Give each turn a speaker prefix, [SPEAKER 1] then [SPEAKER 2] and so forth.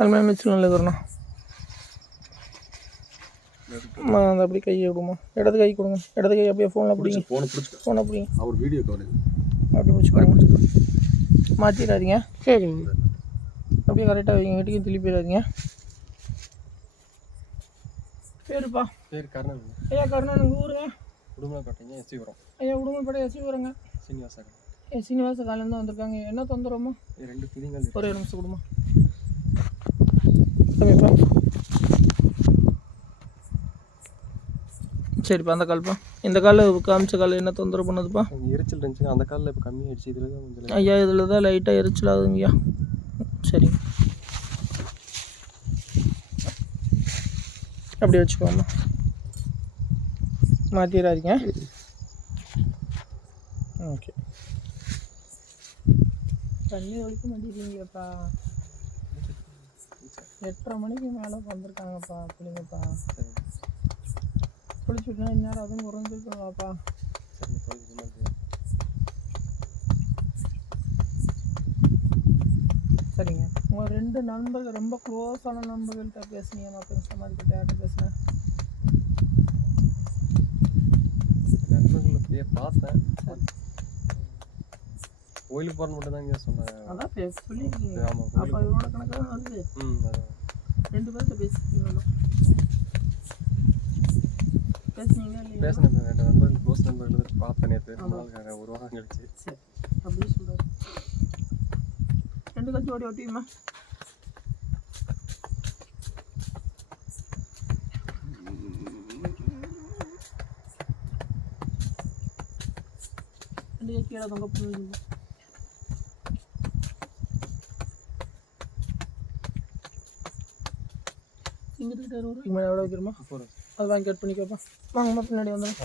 [SPEAKER 1] தலைமை மிச்சம் இல்லை தரணும். அம்மா அந்த அப்படி கையை விடுமா இடது கை கொடுங்க. இடது கை அப்படியே ஃபோனில் பிடிங்க.
[SPEAKER 2] போன பிடிச்சிக்க
[SPEAKER 1] ஃபோனை பிடிங்க.
[SPEAKER 2] அவர் வீடியோ கவர்
[SPEAKER 1] அப்படி பிடிச்சிக்கோங்க மாற்றிடாதீங்க
[SPEAKER 3] சரிங்க.
[SPEAKER 1] அப்படியே கரெக்டாக வைங்க. வீட்டுக்கு திருப்பி போயிடாதீங்க. பேருப்பா.
[SPEAKER 2] பேர் கர்ணன்
[SPEAKER 1] ஐயா கருணன் உங்கள் ஊருங்க
[SPEAKER 2] உடுமலைப்பேட்டைங்க எஸ்சி வரும்
[SPEAKER 1] ஐயா உடுமல்பேட்டை எஸ்சி வரங்க
[SPEAKER 2] சீனிவாசா
[SPEAKER 1] ஏ சீனிவாச காலேருந்து வந்திருக்காங்க. என்ன தொந்தரவுமா?
[SPEAKER 2] ரெண்டு புதிங்கள்
[SPEAKER 1] ஒரே நிமிஷம் கொடுமா. சரிப்பா சரிப்பா அந்த கால்ப்பா இந்த கால் காமிச்ச கால் என்ன தொந்தரவு பண்ணுதுப்பா?
[SPEAKER 2] எரிச்சல் இருந்துச்சு. அந்த காலில் இப்போ கம்மியாயிடுச்சு இதில் தான் கொஞ்சம்
[SPEAKER 1] ஐயா இதில் தான் லைட்டாக எரிச்சல் ஆகுதுங்கய்யா சரிங்க அப்படி வச்சுக்கோமா மாற்றிடாதீங்க ஓகே. தண்ணி ஒழிக்க மாட்டேங்கிறீங்களேப்பா எட்டரை மணிக்கு மேலே வந்திருக்காங்கப்பா பிள்ளைங்கப்பா.
[SPEAKER 2] சரி.
[SPEAKER 1] குளிச்சு விட்டுனா இந்நேரம் அதுவும் குறைஞ்சிருக்கணும்ப்பா
[SPEAKER 2] சரி போய் இது மாதிரி
[SPEAKER 1] சரிங்க. உங்கள் ரெண்டு நண்பர்கள் ரொம்ப க்ளோஸான நண்பர்கள்ட்ட பேசுனீங்க மற்ற சமாதிக்கிட்ட யார்கிட்ட பேசுனேன்?
[SPEAKER 2] நண்பர்கள் பார்த்தேன். கோயிலுக்கு போகிறது மட்டும் தான் இங்கே சொன்னாங்க
[SPEAKER 1] அதான் பே சொல்லியிருக்கீங்க
[SPEAKER 2] ஆமாம்
[SPEAKER 1] அப்போ இதோட கணக்கு தான் வருது
[SPEAKER 2] ம் அதான்.
[SPEAKER 1] ரெண்டு பேர்கிட்ட பேசிருக்கீங்களா பேசுனீங்களா
[SPEAKER 2] பேசினேன் ரெண்டு நண்பர்கள் க்ளோஸ் நண்பர்கள் தான் பார்த்தேன் நேற்று நாளுக்காக ஒரு வாரம் கழிச்சு.
[SPEAKER 1] சரி சொல்கிறாரு ரெண்டு கட்சி ஓடி ஓட்டியுமா ரெண்டு கை கீழே தொங்க போடுவீங்க சிங்கத்துக்கிட்ட ஒரு ரூபாய்க்கு மேலே எவ்வளோ வைக்கிறோமா? அது வாங்கி கட் பண்ணிக்கப்பா. வாங்கம்மா பின்னாடி வந்துடும்